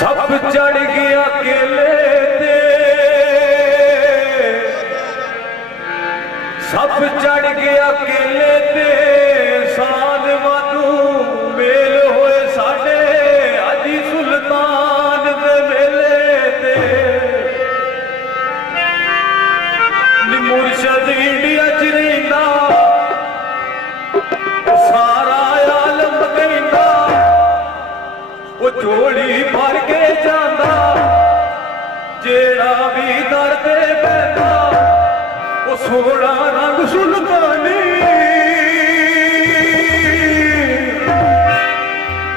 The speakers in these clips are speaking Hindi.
सब चढ़ गया केले ते, सब चढ़ गया केले ते, साल वादू मेल होए साडे अजी सुल्तान दे मेले ते। मुर्शद इंडिया च रहिंदा सारा आलम कहंदा, वो झोली भर के जांदा जेड़ा भी दर ते बैठा, वो सोना रंग सुल्तानी,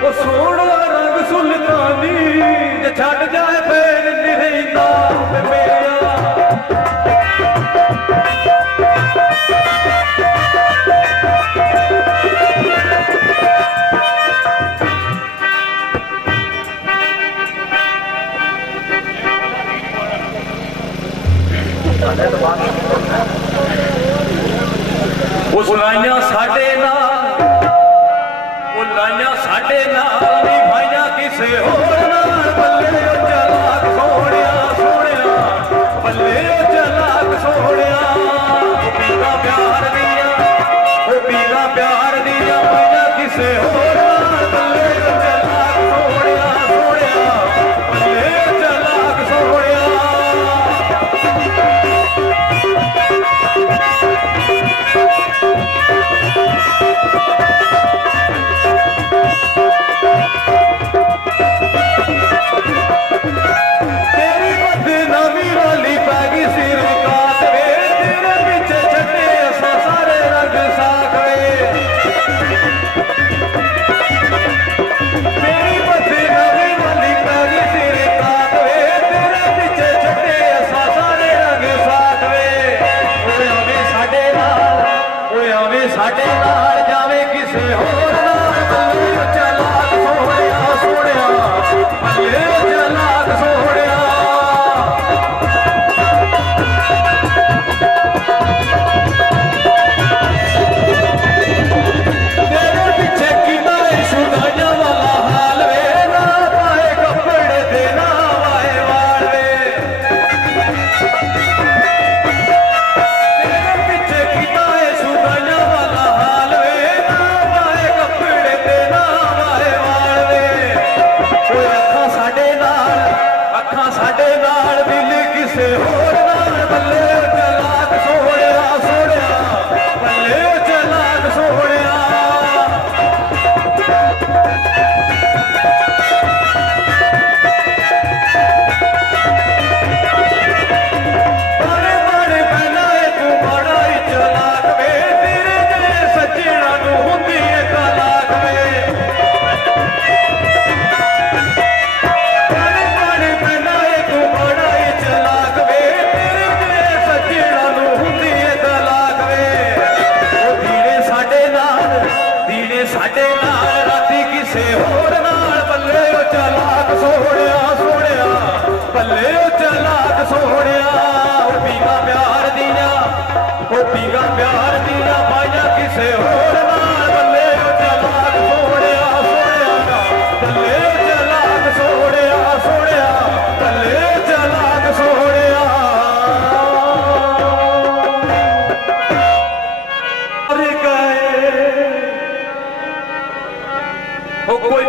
वो सोना रंग सुल्तानी, जे छड़ जाए फिर नहीं रहिंदा मेरा। उस लाइया साडे नाल, वो लाइया साडे नाल नी भाइया किसे होर नाल, बल्ले ओ चलाक सोहणिया सोहणिया, बल्ले ओ चलाक सोहणिया, ओ पीगा प्यार दिया, ओ पीगा प्यार दिया, भाइया किसे होर नाल, बल्ले ओ चलाक सोहणिया सोहणिया, बल्ले ओ चलाक सोहणिया। साडे नाल जावे किसे होर नाल, बल्ले ओ चलाक सोहणिया सोहणिया, बल्ले ओ चलाक सोहणिया। तेरे पिछे कीता शुदाइयां वाला हाल वे, ना पाए कपड़े ते ना वाए वाल वे। तेरे पिछे कीता शुदाइयां वाला हाल वे, ना पाए कपड़े ते ना वाए वाल वे। ओए अखां साडे नाल दिल किसे होर नाल, बल्ले ओ चलाक सोहणिया सोहणिया, बल्ले ओ चलाक सोहणिया। बड़े बड़े पहला तू बड़ा ही चलाक वे, तेरे जे सज्जणा नूं हुंदी है तलाक वे। बड़े बड़े पहला तू बड़ा ही चलाक वे, तेरे जे सज्जणा नूं हुंदी है तलाक वे। ओ दीने साडे नाल राती किसे होर नाल, बल्ले ओ चलाक सोहणिया सोहणिया, बल्ले ओ चलाक सोहणिया। ओ पीगा प्यार दिया, ओ पीगा प्यार दिया, भाइया किसे होर नाल, बल्ले ओ चलाक सोहणिया सोहणिया, बल्ले ओ चलाक सोहणिया सोहणिया, बल्ले ओ चलाक सोहणिया। कोई